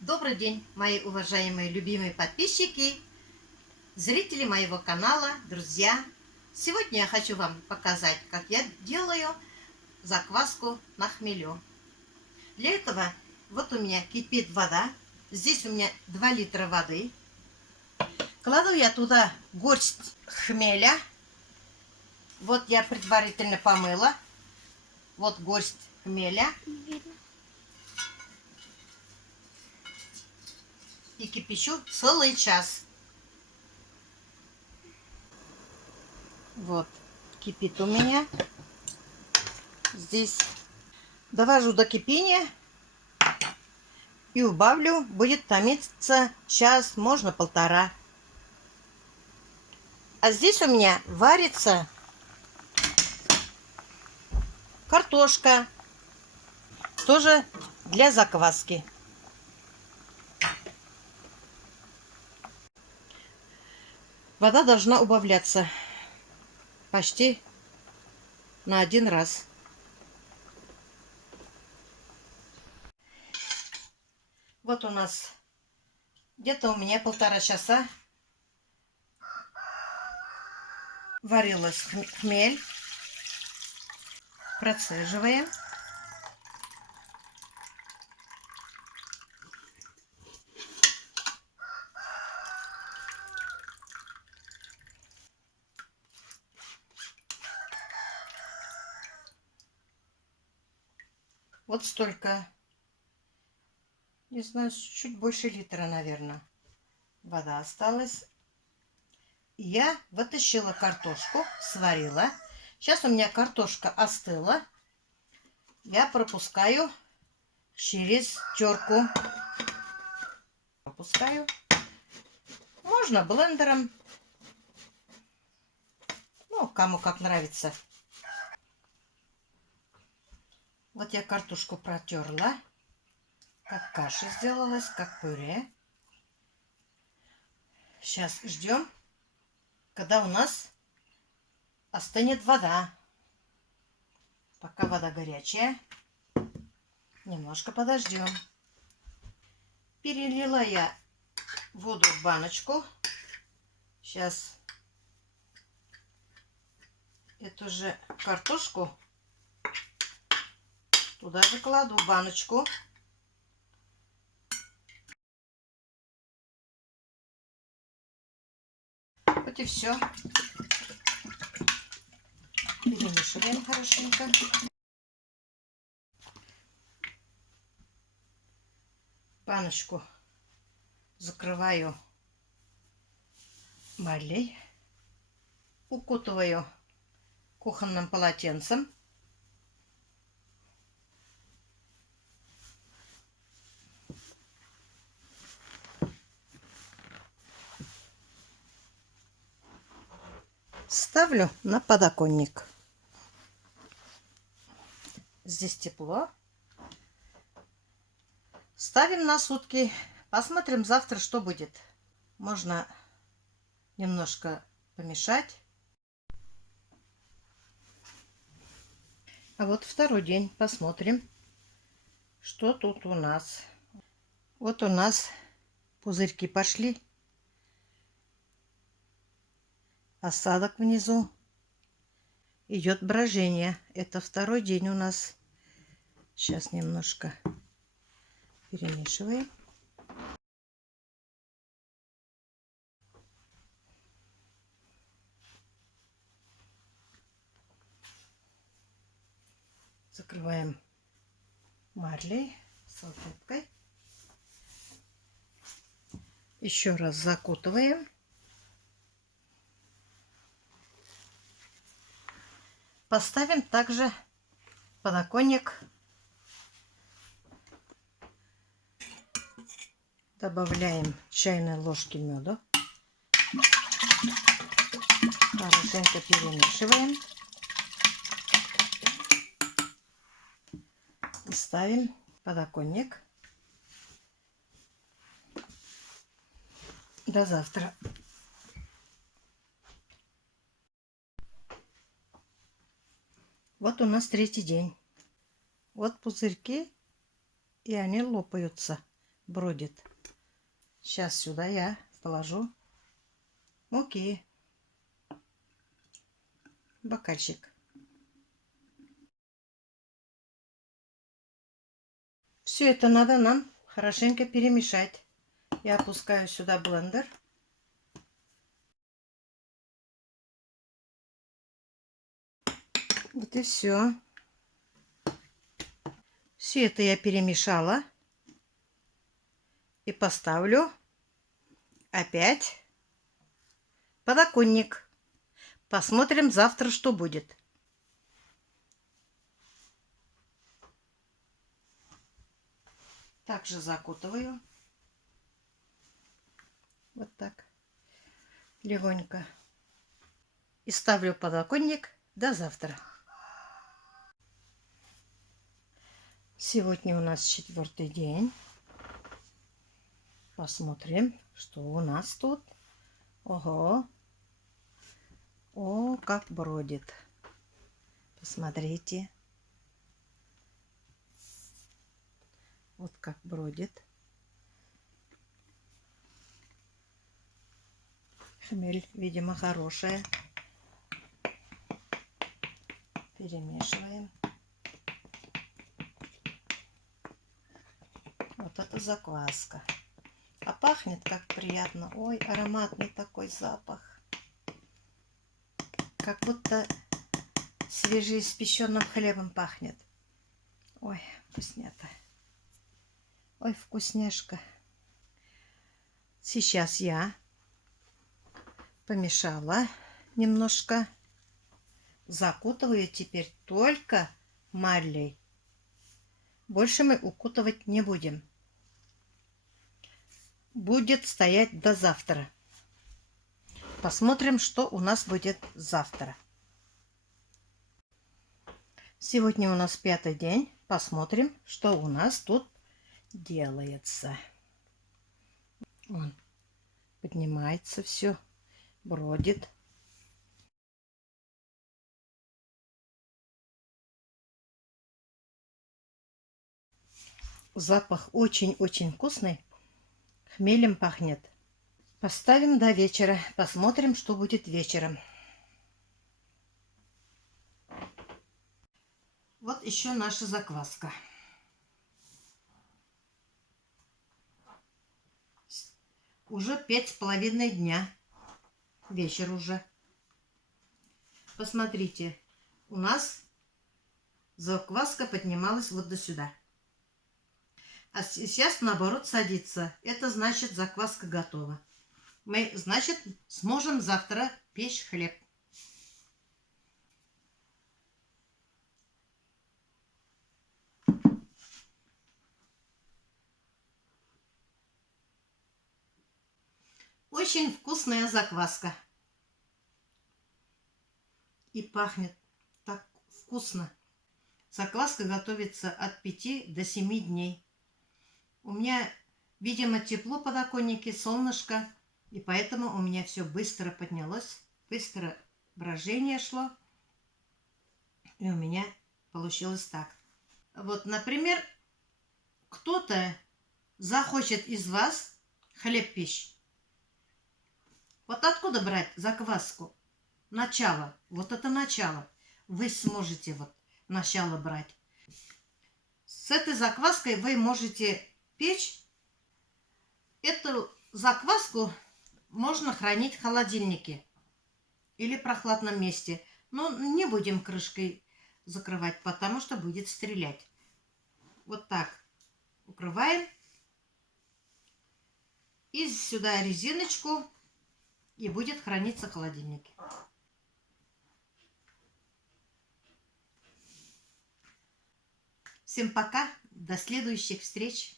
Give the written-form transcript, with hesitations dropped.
Добрый день, мои уважаемые любимые подписчики, зрители моего канала, друзья. Сегодня я хочу вам показать, как я делаю закваску на хмелю. Для этого вот у меня кипит вода. Здесь у меня 2 литра воды. Кладу я туда горсть хмеля. Вот я предварительно помыла. Вот горсть хмеля. И кипячу целый час. Вот, кипит у меня. Здесь довожу до кипения и убавлю. Будет томиться час, можно полтора. А здесь у меня варится картошка. Тоже для закваски. Вода должна убавляться почти на 1 раз. Вот у нас где-то у меня 1,5 часа варилась хмель. Процеживаем. Вот столько. Не знаю, чуть больше литра, наверное. Вода осталась. Я вытащила картошку, сварила. Сейчас у меня картошка остыла. Я пропускаю через терку. Пропускаю. Можно блендером. Ну, кому как нравится. Вот я картошку протерла. Как каша сделалась, как пюре. Сейчас ждем, когда у нас остынет вода. Пока вода горячая. Немножко подождем. Перелила я воду в баночку. Сейчас эту же картошку туда же кладу в баночку. Вот и все. Перемешиваем хорошенько. Баночку закрываю марлей. Укутываю кухонным полотенцем. Ставлю на подоконник. Здесь тепло. Ставим на сутки. Посмотрим завтра, что будет. Можно немножко помешать. А вот второй день. Посмотрим, что тут у нас. Вот у нас пузырьки пошли. Осадок внизу. Идет брожение. Это второй день у нас. Сейчас немножко перемешиваем. Закрываем марлей, салфеткой. Еще раз закутываем. Поставим также подоконник. Добавляем чайные ложки меда. Хорошенько перемешиваем. И ставим подоконник. До завтра. Вот у нас третий день. Вот пузырьки, и они лопаются бродит. Сейчас сюда я положу муки. Бокальчик. Все это надо нам хорошенько перемешать. Я опускаю сюда блендер. Вот и все. Все это я перемешала. И поставлю опять подоконник. Посмотрим завтра, что будет. Также закутываю. Вот так. Легонько. И ставлю подоконник до завтра. Сегодня у нас 4-й день. Посмотрим, что у нас тут. Ого. О, как бродит. Посмотрите. Вот как бродит. Хмель, видимо, хорошая. Перемешиваем. Вот это закваска. А пахнет как приятно. Ой, ароматный такой запах. Как будто свежеиспеченным хлебом пахнет. Ой, вкуснято. Ой, вкусняшка. Сейчас я помешала немножко. Закутываю теперь только марлей. Больше мы укутывать не будем. Будет стоять до завтра. Посмотрим, что у нас будет завтра. Сегодня у нас 5-й день. Посмотрим, что у нас тут делается. Вон, поднимается все, бродит. Запах очень-очень вкусный. Хмелем пахнет. Поставим до вечера. Посмотрим, что будет вечером. Вот еще наша закваска. Уже 5,5 дня. Вечер уже. Посмотрите. У нас закваска поднималась вот до сюда. А сейчас, наоборот, садится. Это значит, закваска готова. Мы, значит, сможем завтра печь хлеб. Очень вкусная закваска. И пахнет так вкусно. Закваска готовится от 5 до 7 дней. У меня, видимо, тепло в подоконнике, солнышко, и поэтому у меня все быстро поднялось, быстро брожение шло, и у меня получилось так. Вот, например, кто-то захочет из вас хлеб печь. Вот откуда брать закваску? Начало. Вот это начало. Вы сможете вот начало брать. С этой закваской вы можете печь. Эту закваску можно хранить в холодильнике или в прохладном месте. Но не будем крышкой закрывать, потому что будет стрелять. Вот так укрываем. И сюда резиночку, и будет храниться в холодильнике. Всем пока, до следующих встреч.